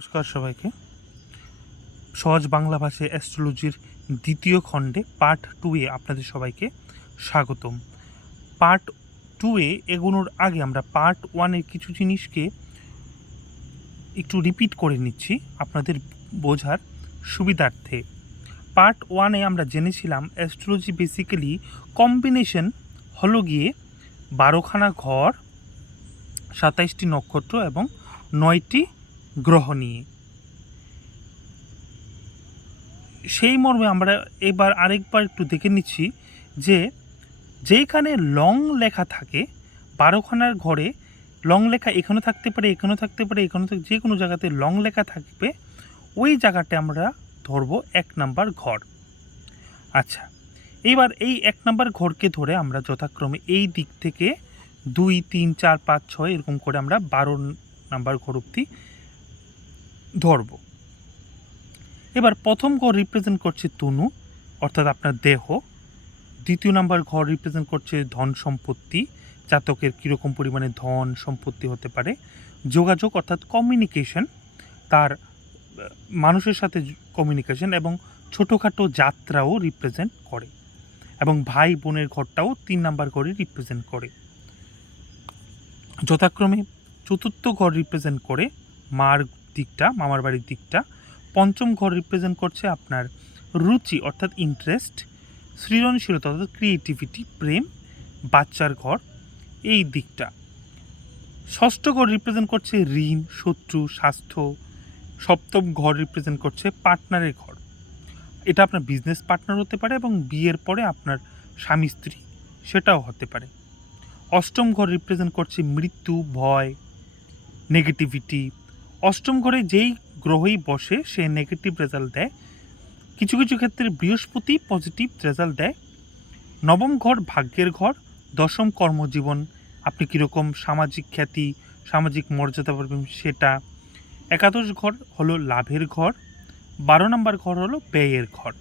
নমস্কার সবাইকে। সহজ বাংলা ভাষায় অ্যাস্ট্রোলজির দ্বিতীয় খণ্ডে পার্ট 2 এ আপনাদের সবাইকে স্বাগতম। পার্ট 2 এ এগোনোর আগে আমরা পার্ট 1 এর কিছু জিনিসকে একটু রিপিট করে নিচ্ছি আপনাদের বোঝার সুবিধার্থে। পার্ট 1 এ আমরা জেনেছিলাম অ্যাস্ট্রোলজি বেসিক্যালি কম্বিনেশন হলো গিয়ে 12খানা ঘর, 27টি নক্ষত্র এবং 9টি গ্রহ নিয়ে। সেই মর্মে আমরা এবার আরেকবার একটু দেখে নিচ্ছি যে যেইখানে লং লেখা থাকে 12খানার ঘরে লং লেখা এখানেও থাকতে পারে, এখানেও থাকতে পারে, এখানেও যে কোনো জায়গাতে লং লেখা থাকবে, ওই জায়গাটা আমরা ধরবো 1 নাম্বার ঘর। আচ্ছা, এইবার এই 1 নাম্বার ঘরকে ধরে আমরা যথাক্রমে এই দিক থেকে 2, 3, 4, 5, 6 এরকম করে আমরা 12 নাম্বার ঘর অবধি ধরবো। এবার প্রথম ঘর রিপ্রেজেন্ট করছে তনু, অর্থাৎ আপনার দেহ। দ্বিতীয় নাম্বার ঘর রিপ্রেজেন্ট করছে ধন সম্পত্তি, জাতকের কীরকম পরিমাণে ধন সম্পত্তি হতে পারে। যোগাযোগ অর্থাৎ কমিউনিকেশন, তার মানুষের সাথে কমিউনিকেশন এবং ছোটোখাটো যাত্রাও রিপ্রেজেন্ট করে। এবং ভাই বোনের ঘরটাও 3 নাম্বার ঘরে রিপ্রেজেন্ট করে। যথাক্রমে চতুর্থ ঘর রিপ্রেজেন্ট করে মার দিকটা, মামার বাড়ির দিকটা। পঞ্চম ঘর রিপ্রেজেন্ট করছে আপনার রুচি অর্থাৎ ইন্টারেস্ট, সৃজনশীলতা অর্থাৎ ক্রিয়েটিভিটি, প্রেম, বাচ্চার ঘর, এই দিকটা। ষষ্ঠ ঘর রিপ্রেজেন্ট করছে ঋণ, শত্রু, স্বাস্থ্য। সপ্তম ঘর রিপ্রেজেন্ট করছে পার্টনারের ঘর, এটা আপনার বিজনেস পার্টনার হতে পারে এবং বিয়ের পরে আপনার স্বামী স্ত্রী সেটাও হতে পারে। অষ্টম ঘর রিপ্রেজেন্ট করছে মৃত্যু, ভয়, নেগেটিভিটি। অষ্টম ঘরে যেই গ্রহই বসে সে নেগেটিভ রেজাল্ট দেয়, কিছু কিছু ক্ষেত্রে বৃহস্পতি পজিটিভ রেজাল্ট দেয়। নবম ঘর ভাগ্যের ঘর। দশম কর্মজীবন, আপনি কীরকম সামাজিক খ্যাতি, সামাজিক মর্যাদা পাবেন সেটা। একাদশ ঘর হলো লাভের ঘর। 12 নম্বর ঘর হলো ব্যয়ের ঘর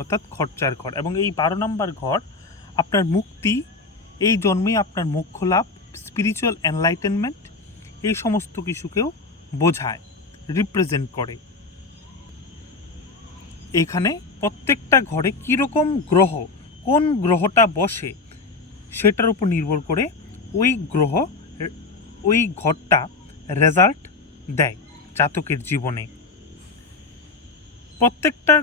অর্থাৎ খরচার ঘর। এবং এই 12 নম্বর ঘর আপনার মুক্তি, এই জন্মেই আপনার মোক্ষ লাভ, স্পিরিচুয়াল এনলাইটেনমেন্ট, এই সমস্ত কিছুকেও বোঝায়, রিপ্রেজেন্ট করে। এখানে প্রত্যেকটা ঘরে কীরকম গ্রহ, কোন গ্রহটা বসে সেটার উপর নির্ভর করে ওই গ্রহ, ওই ঘরটা রেজাল্ট দেয় জাতকের জীবনে। প্রত্যেকটা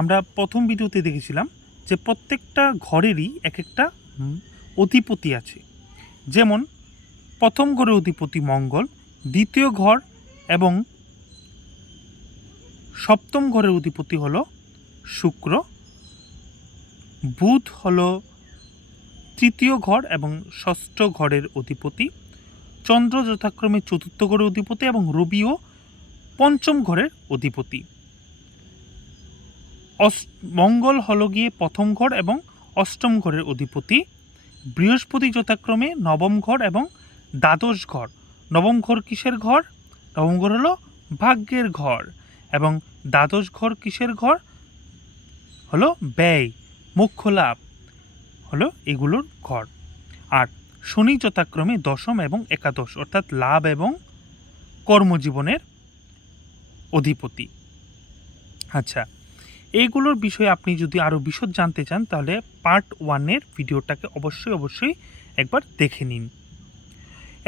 আমরা প্রথম ভিডিওতে দেখেছিলাম যে প্রত্যেকটা ঘরেরই এক একটা অধিপতি আছে। যেমন প্রথম ঘরের অধিপতি মঙ্গল, দ্বিতীয় ঘর এবং সপ্তম ঘরের অধিপতি হলো শুক্র, বুধ হলো তৃতীয় ঘর এবং ষষ্ঠ ঘরের অধিপতি, চন্দ্র যথাক্রমে চতুর্থ ঘরের অধিপতি এবং রবিও পঞ্চম ঘরের অধিপতি। মঙ্গল হলো গিয়ে প্রথম ঘর এবং অষ্টম ঘরের অধিপতি। বৃহস্পতি যথাক্রমে নবম ঘর এবং দ্বাদশ ঘর। নবম ঘর কিসের ঘর? নবম ঘর হলো ভাগ্যের ঘর এবং দ্বাদশ ঘর কিসের ঘর? হলো ব্যয়, মোক্ষ লাভ হলো এগুলোর ঘর। আর শনি যথাক্রমে দশম এবং একাদশ অর্থাৎ লাভ এবং কর্মজীবনের অধিপতি। আচ্ছা, এইগুলোর বিষয়ে আপনি যদি আরও বিশদ জানতে চান তাহলে পার্ট 1 ভিডিওটাকে অবশ্যই একবার দেখে নিন।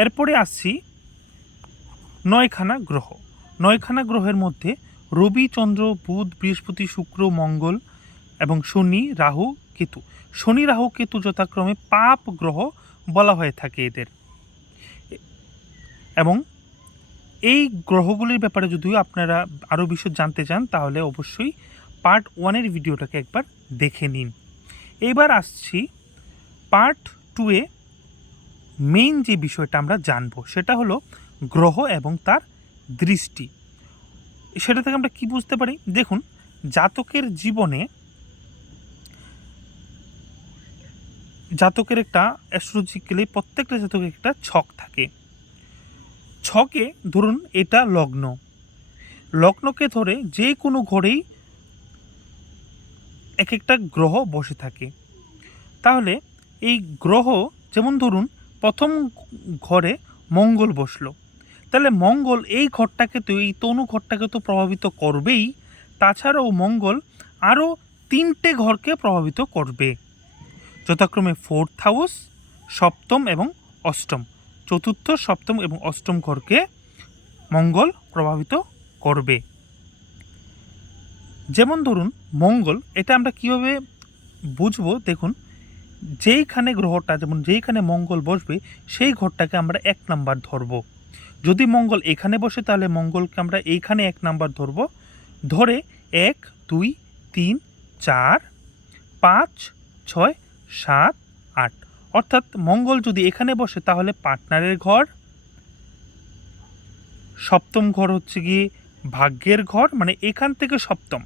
এরপরে আসছি 9খানা গ্রহ। 9খানা গ্রহের মধ্যে রবি, চন্দ্র, বুধ, বৃহস্পতি, শুক্র, মঙ্গল এবং শনি, রাহু, কেতু। শনি, রাহু, কেতু যথাক্রমে পাপ গ্রহ বলা হয়ে থাকে এদের। এবং এই গ্রহগুলির ব্যাপারে যদিও আপনারা আরও বিশদ জানতে চান তাহলে অবশ্যই পার্ট 1 ভিডিওটাকে একবার দেখে নিন। এবার আসছি পার্ট 2 মেইন যে বিষয়টা আমরা জানবো সেটা হলো গ্রহ এবং তার দৃষ্টি। সেটা থেকে আমরা কি বুঝতে পারি? দেখুন, জাতকের জীবনে জাতকের একটা অ্যাস্ট্রোলজিক্যালি প্রত্যেকটা জাতকের একটা ছক থাকে। ছকে ধরুন এটা লগ্ন, লগ্নকে ধরে যে কোনো ঘরেই এক একটা গ্রহ বসে থাকে। তাহলে এই গ্রহ, যেমন ধরুন প্রথম ঘরে মঙ্গল বসলো, তাহলে মঙ্গল এই ঘরটাকে তো, এই তনু ঘরটাকে তো প্রভাবিত করবেই, তাছাড়াও মঙ্গল আরও 3টে ঘরকে প্রভাবিত করবে, যথাক্রমে 4th হাউস, সপ্তম এবং অষ্টম। চতুর্থ, সপ্তম এবং অষ্টম ঘরকে মঙ্গল প্রভাবিত করবে। যেমন ধরুন মঙ্গল, এটা আমরা কিভাবে বুঝবো, দেখুন যেইখানে গ্রহটা, যেমন যেইখানে মঙ্গল বসবে সেই ঘরটাকে আমরা 1 নাম্বার ধরব। যদি মঙ্গল এখানে বসে তাহলে মঙ্গলকে আমরা এইখানে 1 নাম্বার ধরব, ধরে 1 2 3 4 5 6 7 8। অর্থাৎ মঙ্গল যদি এখানে বসে তাহলে পার্টনারের ঘর, সপ্তম ঘর হচ্ছে গিয়ে ভাগ্যের ঘর, মানে এখান থেকে সপ্তম,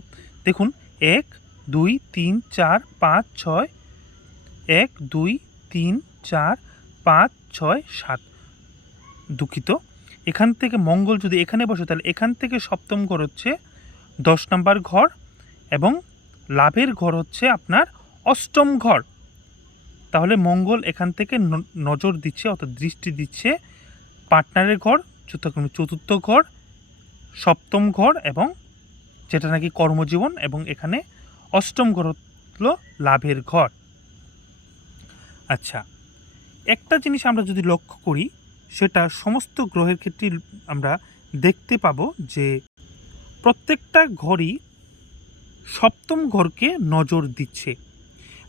দেখুন 1 2 3 4 5 6, 1 2 3 4 5 6 7, দুঃখিত, এখান থেকে মঙ্গল যদি এখানে বসে তাহলে এখান থেকে সপ্তম ঘর হচ্ছে 10 নম্বর ঘর, এবং লাভের ঘর হচ্ছে আপনার অষ্টম ঘর। তাহলে মঙ্গল এখান থেকে নজর দিচ্ছে, অর্থাৎ দৃষ্টি দিচ্ছে পার্টনারের ঘর, যথাক্রমে চতুর্থ ঘর, সপ্তম ঘর এবং যেটা নাকি কর্মজীবন, এবং এখানে অষ্টম ঘর হলো লাভের ঘর। আচ্ছা, একটা জিনিস আমরা যদি লক্ষ্য করি, সেটা সমস্ত গ্রহের ক্ষেত্রে আমরা দেখতে পাবো যে প্রত্যেকটা ঘরই সপ্তম ঘরকে নজর দিচ্ছে,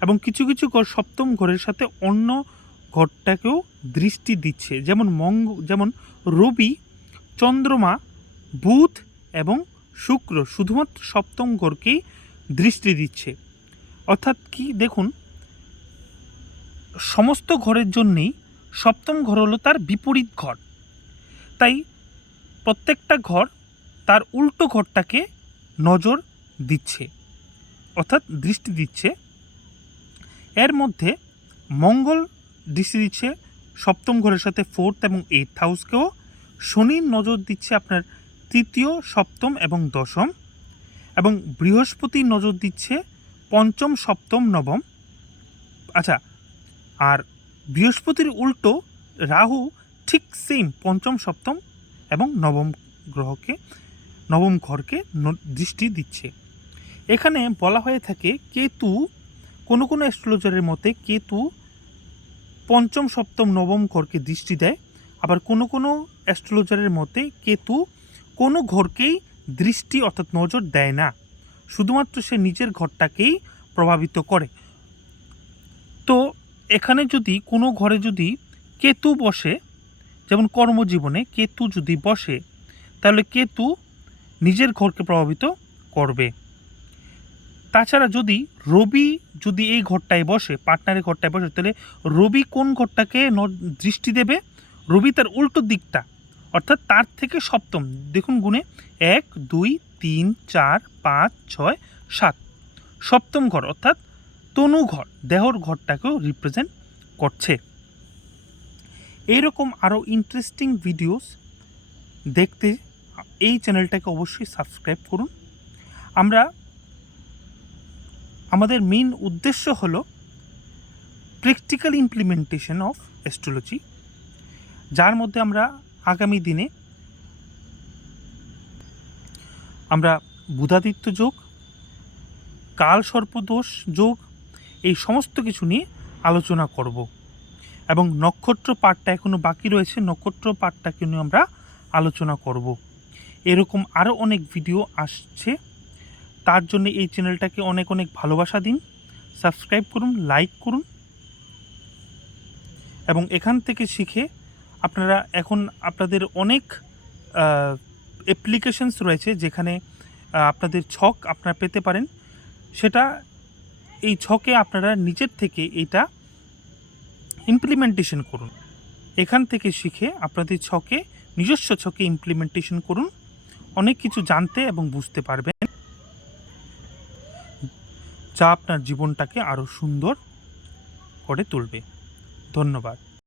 এবং কিছু কিছু ঘর সপ্তম ঘরের সাথে অন্য ঘরটাকেও দৃষ্টি দিচ্ছে। যেমন রবি, চন্দ্রমা, বুধ এবং শুক্র শুধুমাত্র সপ্তম ঘরকেই দৃষ্টি দিচ্ছে। অর্থাৎ কি, দেখুন সমস্ত ঘরের জন্যেই সপ্তম ঘর হলো তার বিপরীত ঘর, তাই প্রত্যেকটা ঘর তার উল্টো ঘরটাকে নজর দিচ্ছে, অর্থাৎ দৃষ্টি দিচ্ছে। এর মধ্যে মঙ্গল দৃষ্টি দিচ্ছে সপ্তম ঘরের সাথে 4th এবং 8th হাউসকেও, শনি নজর দিচ্ছে আপনার তৃতীয়, সপ্তম এবং দশম, এবং বৃহস্পতি নজর দিচ্ছে পঞ্চম, সপ্তম, নবম। আচ্ছা, আর বৃহস্পতির উল্টো রাহু ঠিক সেম পঞ্চম, সপ্তম এবং নবম গ্রহকে, নবম ঘরকে দৃষ্টি দিচ্ছে। এখানে বলা হয়ে থাকে কেতু, কোনো কোনো অ্যাস্ট্রোলজারের মতে কেতু পঞ্চম, সপ্তম, নবম ঘরকে দৃষ্টি দেয়, আবার কোনো কোনো অ্যাস্ট্রোলজারের মতে কেতু কোনো ঘরকেই দৃষ্টি অর্থাৎ নজর দেয় না, শুধুমাত্র সে নিজের ঘরটাকেই প্রভাবিত করে। তো এখানে যদি কোনো ঘরে যদি কেতু বসে, যেমন কর্মজীবনে কেতু যদি বসে, তাহলে কেতু নিজের ঘরকে প্রভাবিত করবে। তাছাড়া যদি রবি যদি এই ঘরটায় বসে, পার্টনারের ঘরটায় বসে, তাহলে রবি কোন ঘরটাকে দৃষ্টি দেবে? রবি তার উল্টো দিকটা, অর্থাৎ তার থেকে সপ্তম, দেখুন গুণে 1 2 3 4 5 6 7, সপ্তম ঘর অর্থাৎ তনু ঘর, দেহর ঘরটাকেও রিপ্রেজেন্ট করছে। এইরকম আরও ইন্টারেস্টিং ভিডিওস দেখতে এই চ্যানেলটাকে অবশ্যই সাবস্ক্রাইব করুন। আমাদের মেইন উদ্দেশ্য হলো প্র্যাকটিক্যাল ইমপ্লিমেন্টেশন অফ অ্যাস্ট্রোলজি, যার মধ্যে আমরা আগামী দিনে আমরা বুধাদিত্য যোগ, কাল সর্পদোষ যোগ, এই সমস্ত কিছু নিয়ে আলোচনা করব, এবং নক্ষত্র পাঠটা এখনও বাকি রয়েছে, নক্ষত্র পাঠটাকে নিয়ে আমরা আলোচনা করব। এরকম আরও অনেক ভিডিও আসছে, তার জন্য এই চ্যানেলটাকে অনেক অনেক ভালোবাসা দিন, সাবস্ক্রাইব করুন, লাইক করুন, এবং এখান থেকে শিখে আপনারা এখন আপনাদের অনেক অ্যাপ্লিকেশনস রয়েছে যেখানে আপনাদের ছক আপনারা পেতে পারেন, সেটা এই ছকে আপনারা নিজের থেকে এটা ইমপ্লিমেন্টেশন করুন। এখান থেকে শিখে আপনাদের ছকে, নিজস্ব ছকে ইমপ্লিমেন্টেশন করুন, অনেক কিছু জানতে এবং বুঝতে পারবেন, যা আপনার জীবনটাকে আরও সুন্দর করে তুলবে। ধন্যবাদ।